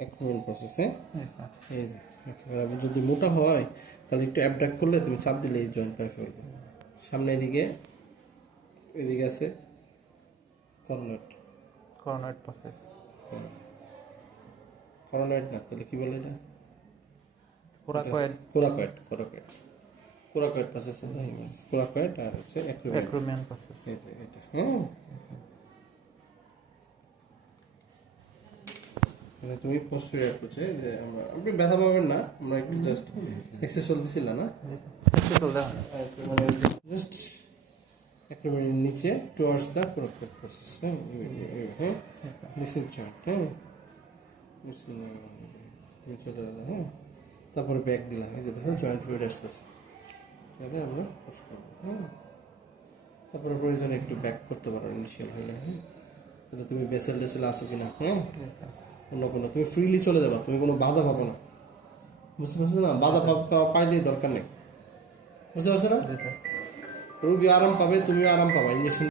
Acromion process. হ্যাঁ, এই যে যদি মোটা হয় তাহলে একটু অ্যাবডাক্ট করলে তুমি চাপ দিলে এই জয়েন্ট পাই ফেলবে। সামনে এদিকে আছে করোনয়েড প্রসেস। করোনয়েড না, তাহলে কি বলে এটা? Coracoid process. কোরাকয়েড আর হচ্ছে অ্যাক্রোমিয়ান প্রসেস। এটা হ্যাঁ, মানে তুমি পোস্টেরিয়র করছে যে আপনি ব্যথা পাবেন না, আমরা একটু জাস্ট এক্সারসাইজ দিছিলাম না, মানে জাস্ট অ্যাক্রোমিয়ান নিচে টুয়ার্ডস দ্য কোরাকয়েড প্রসেস। হ্যাঁ, দিস ইজ জয়েন্ট। হ্যাঁ, হ্যাঁ, তারপরে ব্যাক দিলাম, এই যে দেখো জয়েন্ট ফ্লুইড আসতেছে, তাহলে আমরা পোস্ট করবো। হ্যাঁ, তারপরে প্রয়োজনে একটু ব্যাক করতে পারো ইনিশিয়াল হলে। হ্যাঁ, তাহলে তুমি বেসেল আসো কিনা, হ্যাঁ, অন্য কোনো তুমি ফ্রিলি চলে যাবা, তুমি কোনো বাধা পাবো না, বুঝতে পারছো না? বাধা পাইলে দরকার নেই, বুঝতে পারছো না? রুগী আরাম পাবে, তুমিও আরাম পাবা। ইঞ্জেকশন